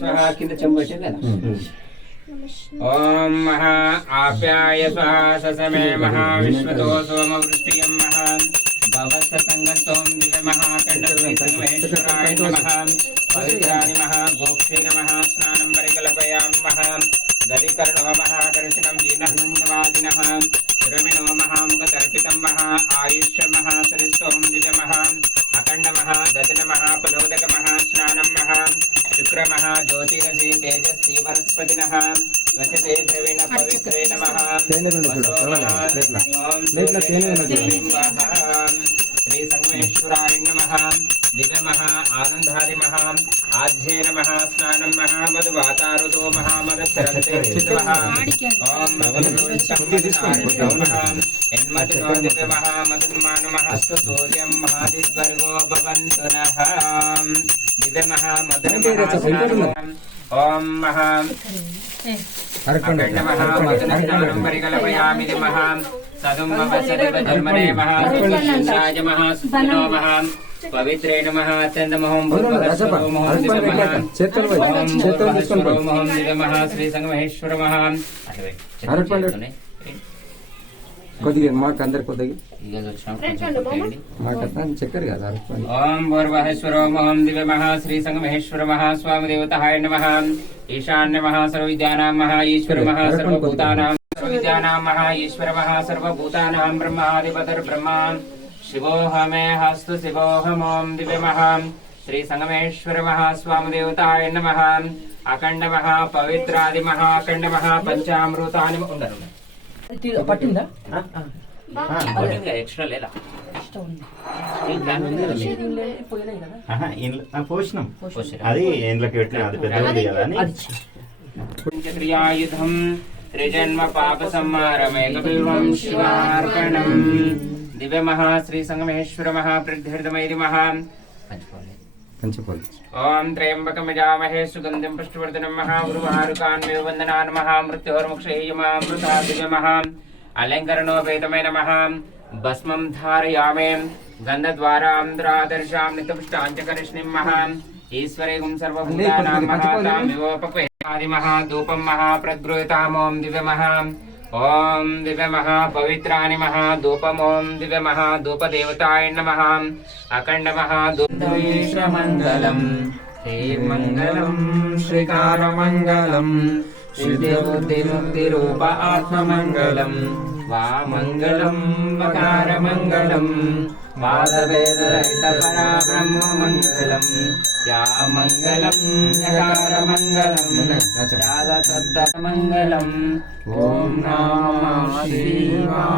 स्वाहा किंद चंबचे ना ओम महा आप्याय स्वाहा ससमे महा विश्वतो सोम वृष्टियं महा भवस्य संगतोम दिव्य महाकंडमेश्वराय नमः पवित्राणि महा गोक्षीर महा स्नानं परिकल्पयाम महा दधिकर्णो महा कर्षणं जीर्णवादिनः रमिणो महा मुखतर्पितं महा आयुष्य महा सरिस्तोम दिव्य महा अखंड महा दधिन महा पलोदक महा स्नानं महा शुक्र महा ज्योतिरसि तेजस्वी वनस्पतिनः स्वच्छते द्रविण पवित्रे नमः श्री संगमेश्वराय नमः दिव्य महा आनंदारि महा आज्ये नमः स्नानं महा मधुवातारुतो महा मदचरन्ते चित्तमः ओम एन्मतिनो दिव्य महा मधुमान महस्तु सूर्यं महादिद्वर्गो भवन्तु नः दिव्य महा मधुर ओम महा अखंड महा मधुरं परिकल्पयामि महा सदुम वसदेव धर्मणे महा राज महा सुनो महा पवित्रे नमः चंदमोहं भूर्भुवस्सुमोहं दिव्य महा श्री संगमेश्वर महा కొద్దిగా మాకు అందరు కొద్దిగా చక్కెర కదా ఓం భూర్వహేశ్వరోమోహం దివ్య మహా శ్రీ సంగమహేశ్వర మహా స్వామి దేవతాయ నమః ఈశాన్య మహా సర్వవిద్యానాం మహా ఈశ్వర మహా సర్వభూతానాం సర్వవిద్యానాం మహా ఈశ్వర మహా సర్వభూతానాం బ్రహ్మాధిపతిర్ బ్రహ్మా శివోహమే హస్తు శివోహం ఓం దివ్య మహా శ్రీ సంగమేశ్వర మహా స్వామి దేవతాయ నమః అఖండ మహా పవిత్రాది మహా అఖండ మహా పంచామృతాని ఉండరు పట్టిందా ఎక్స్ట్రా లేదా పోషణం అది ఇంట్లోకి పెట్టిన అది పెద్దది కదా అని క్రియాయుధం త్రిజన్మ పాప సంహారమేకం శివార్పణం దివ్య మహా శ్రీ సంగమేశ్వర మహా ప్రతిహృతమైది మహా ఓం త్రయంబకమజామహే సుగంధిం పుష్టివర్ధనం మహా గురువారుకాన్మే వందనాన్ మహా మృత్యోర్ముక్షేయమామృతా దివ్య మహా అలంకరణోపేతమైన మహా భస్మం ధారయామే గంధద్వారాంధ్రాదర్శాం నితపుష్టాంచకరిష్ణిం మహా ఈశ్వరేగుం సర్వభూతానాం మహాతాం వివోపక్వేది మహా ధూపం మహా ప్రద్గృహతామోం దివ్య మహా ఓం దివ్య మహా పవిత్రాని మహా ధూపమోం దివ్య మహా ధూపదేవతాయ నమః అఖండ మహా ధూపమంగళం శ్రీమంగళం శ్రీకారమంగళం సిద్ధిబుద్ధిముక్తిరూప ఆత్మమంగళం వామంగళం వకారమంగళం వాదవేదరహిత పరాబ్రహ్మమంగళం యా మంగళం యకారమంగళం యాదసద్దమంగళం ఓం నమః శివాయ